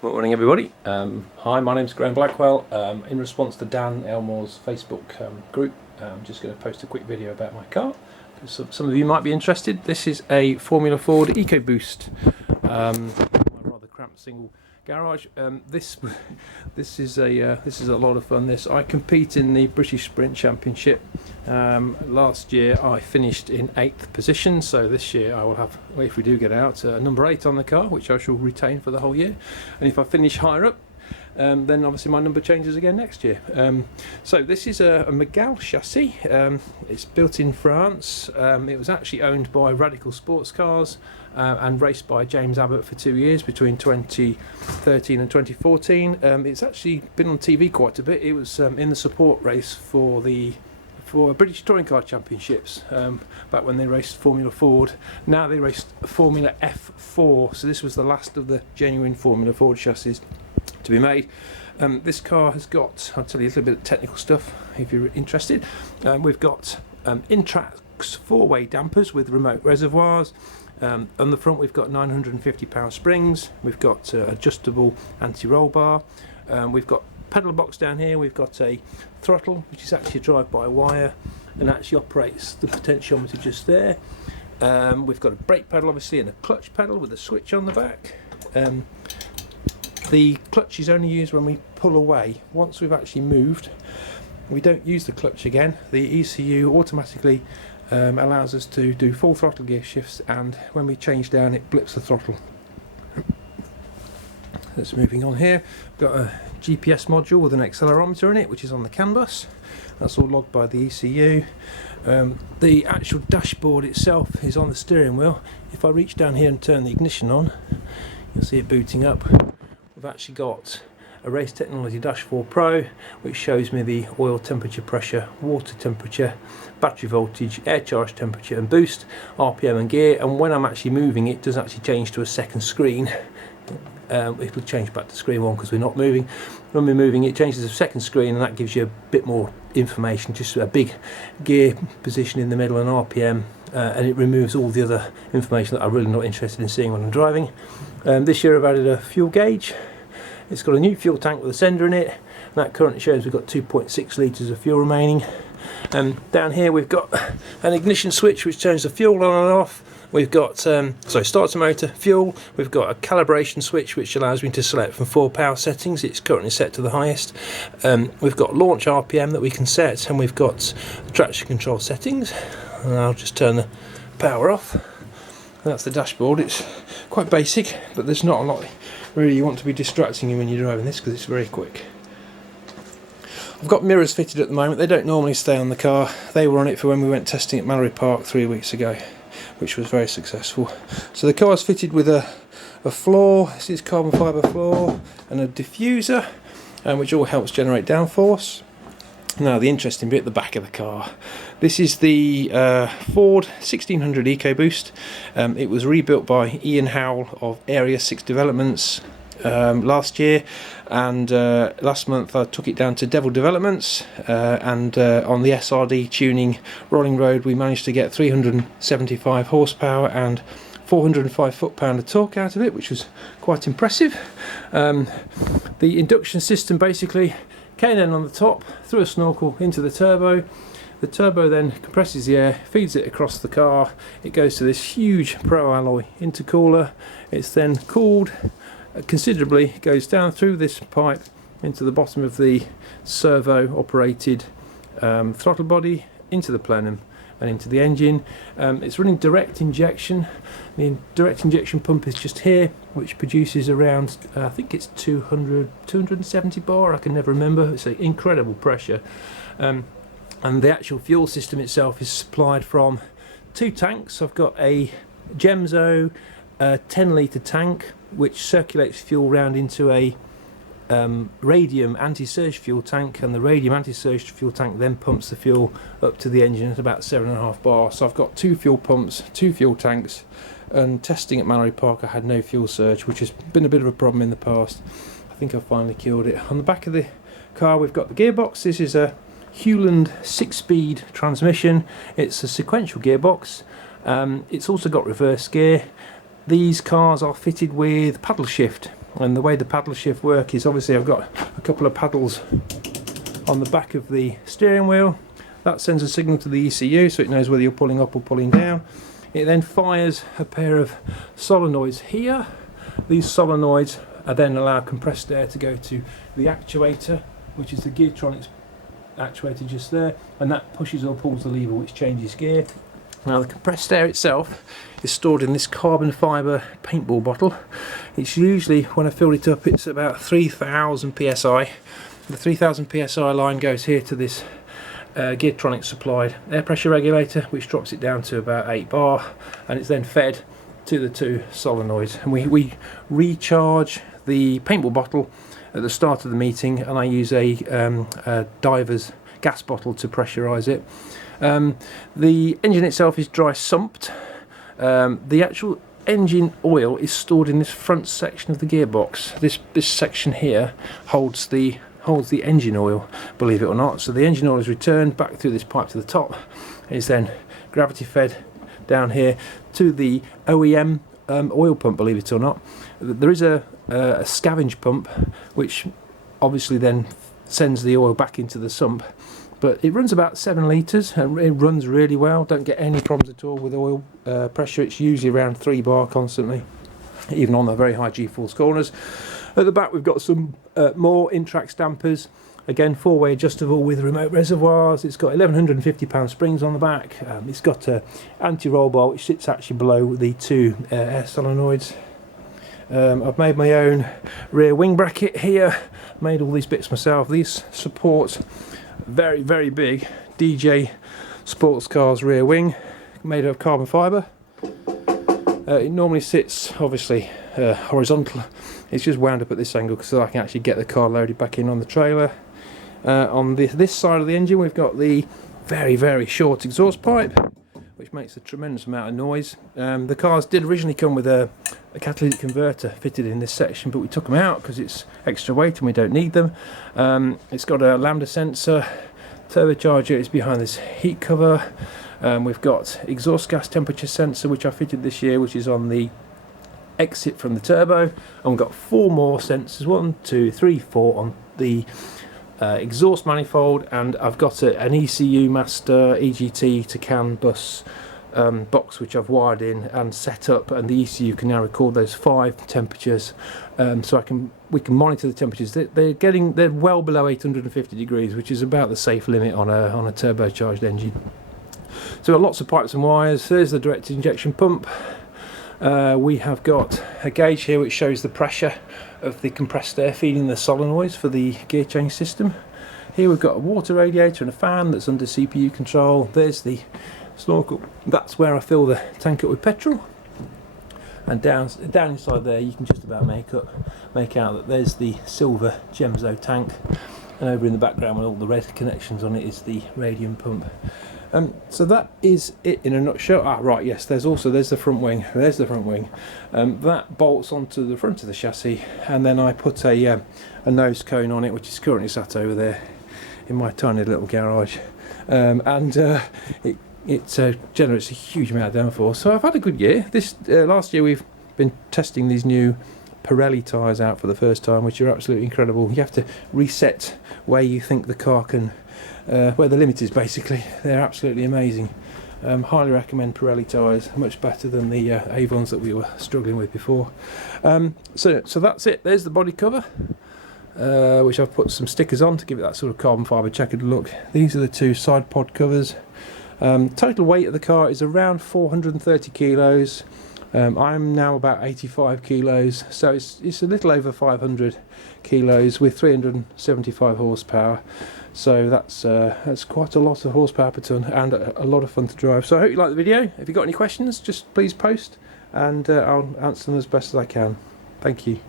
Morning everybody. Hi, my name's Graham Blackwell. In response to Dan Elmore's Facebook group, I'm just going to post a quick video about my car. Some of you might be interested. This is a Formula Ford EcoBoost. My rather cramped single garage. This is a lot of fun. I compete in the British Sprint Championship. Last year I finished in 8th position, so this year I will have, if we do get out, number 8 on the car, which I shall retain for the whole year. And if I finish higher up, then obviously my number changes again next year. So this is a Mygale chassis. It's built in France. It was actually owned by Radical Sports Cars and raced by James Abbott for 2 years between 2013 and 2014. It's actually been on TV quite a bit. It was in the support race for British Touring Car Championships back when they raced Formula Ford. Now they race Formula F4, so this was the last of the genuine Formula Ford chassis to be made. This car has got, I'll tell you a little bit of technical stuff if you're interested. We've got Intrax 4-way dampers with remote reservoirs. On the front we've got 950 pound springs. We've got adjustable anti-roll bar. We've got pedal box down here. We've got a throttle which is actually a drive-by-wire and actually operates the potentiometer just there. We've got a brake pedal obviously and a clutch pedal with a switch on the back. The clutch is only used when we pull away. Once we've actually moved, we don't use the clutch again. The ECU automatically allows us to do full throttle gear shifts, and when we change down it blips the throttle. That's moving on here. We've got a GPS module with an accelerometer in it, which is on the CAN bus. That's all logged by the ECU. The actual dashboard itself is on the steering wheel. If I reach down here and turn the ignition on, you'll see it booting up. We've actually got a Race Technology Dash 4 Pro, which shows me the oil temperature, pressure, water temperature, battery voltage, air charge temperature and boost, RPM and gear. And when I'm actually moving, it does actually change to a second screen. It will change back to screen 1 because we're not moving. When we're moving, it changes to second screen, and that gives you a bit more information, just a big gear position in the middle and RPM, and it removes all the other information that I'm really not interested in seeing when I'm driving. This year I've added a fuel gauge. It's got a new fuel tank with a sender in it, and that currently shows we've got 2.6 litres of fuel remaining. Down here we've got an ignition switch which turns the fuel on and off. We've got, starts the motor, fuel. We've got a calibration switch which allows me to select from 4 power settings. It's currently set to the highest. We've got launch RPM that we can set, and we've got traction control settings. And I'll just turn the power off. And that's the dashboard. It's quite basic, but there's not a lot really you want to be distracting you when you're driving this because it's very quick. I've got mirrors fitted at the moment. They don't normally stay on the car. They were on it for when we went testing at Mallory Park 3 weeks ago, which was very successful. So the car is fitted with a floor. This is carbon fibre floor and a diffuser, which all helps generate downforce. Now the interesting bit, the back of the car. This is the Ford 1600 EcoBoost. It was rebuilt by Ian Howell of Area 6 Developments last year, and last month I took it down to Devil Developments, and on the SRD tuning rolling road we managed to get 375 horsepower and 405 foot-pound of torque out of it, which was quite impressive. The induction system basically, K&N on the top, through a snorkel into the turbo. The turbo then compresses the air, feeds it across the car. It goes to this huge Pro Alloy intercooler. It's then cooled considerably, goes down through this pipe into the bottom of the servo operated throttle body, into the plenum and into the engine. It's running direct injection. The direct injection pump is just here, which produces around I think it's 270 bar, I can never remember. It's an incredible pressure, and the actual fuel system itself is supplied from 2 tanks. I've got a Gemso 10 litre tank which circulates fuel round into a radium anti-surge fuel tank, and the radium anti-surge fuel tank then pumps the fuel up to the engine at about 7.5 bar. So I've got 2 fuel pumps, 2 fuel tanks, and testing at Mallory Park I had no fuel surge, which has been a bit of a problem in the past. I think I've finally cured it. On the back of the car we've got the gearbox. This is a Hewland 6-speed transmission. It's a sequential gearbox. It's also got reverse gear. These cars are fitted with paddle shift. And the way the paddle shift work is, obviously I've got a couple of paddles on the back of the steering wheel. That sends a signal to the ECU so it knows whether you're pulling up or pulling down. It then fires a pair of solenoids here. These solenoids then allow compressed air to go to the actuator, which is the Geartronics actuator just there, and that pushes or pulls the lever which changes gear. Now the compressed air itself is stored in this carbon fibre paintball bottle. It's usually, when I filled it up, it's about 3000 psi. The 3000 psi line goes here to this Geartronics supplied air pressure regulator, which drops it down to about 8 bar, and it's then fed to the two solenoids. And we recharge the paintball bottle at the start of the meeting, and I use a diver's gas bottle to pressurise it. The engine itself is dry sumped. The actual engine oil is stored in this front section of the gearbox. This section here holds the engine oil, believe it or not. So the engine oil is returned back through this pipe to the top. It is then gravity fed down here to the OEM oil pump, believe it or not. There is a scavenge pump which obviously then sends the oil back into the sump, but it runs about 7 litres and it runs really well. Don't get any problems at all with oil pressure. It's usually around 3 bar constantly, even on the very high G-force corners. At the back we've got some more Intrax dampers, again 4-way adjustable with remote reservoirs. It's got 1150 pound springs on the back. It's got a anti-roll bar which sits actually below the 2 air solenoids. I've made my own rear wing bracket here, made all these bits myself. These support very, very big DJ sports cars rear wing, made of carbon fibre. It normally sits obviously horizontal. It's just wound up at this angle so I can actually get the car loaded back in on the trailer. On this side of the engine we've got the very, very short exhaust pipe, which makes a tremendous amount of noise. The cars did originally come with a catalytic converter fitted in this section, but we took them out because it's extra weight and we don't need them. It's got a lambda sensor, turbocharger is behind this heat cover. We've got exhaust gas temperature sensor which I fitted this year, which is on the exit from the turbo, and we've got 4 more sensors, 1, 2, 3, 4 on the exhaust manifold, and I've got an ECU master EGT to CAN bus box which I've wired in and set up, and the ECU can now record those 5 temperatures, so we can monitor the temperatures. They're well below 850 degrees, which is about the safe limit on a turbocharged engine. So we've got lots of pipes and wires. There's the direct injection pump. We have got a gauge here which shows the pressure of the compressed air feeding the solenoids for the gear change system. Here we've got a water radiator and a fan that's under CPU control. There's the snorkel. That's where I fill the tank up with petrol. And down inside there you can just about make out that there's the silver Gemso tank, and over in the background with all the red connections on it is the radium pump. So that is it in a nutshell. Right, yes, there's the front wing. There's the front wing. That bolts onto the front of the chassis, and then I put a nose cone on it, which is currently sat over there in my tiny little garage, it generates a huge amount of downforce. So I've had a good year. Last year we've been testing these new Pirelli tyres out for the first time, which are absolutely incredible. You have to reset where you think the car can, where the limit is basically. They're absolutely amazing. Highly recommend Pirelli tyres, much better than the Avons that we were struggling with before. So that's it. There's the body cover, which I've put some stickers on to give it that sort of carbon fibre checkered look. These are the 2 side pod covers. Total weight of the car is around 430 kilos. I'm now about 85 kilos, so it's a little over 500 kilos with 375 horsepower. So that's quite a lot of horsepower per tonne, and a lot of fun to drive. So I hope you like the video. If you've got any questions, just please post, and I'll answer them as best as I can. Thank you.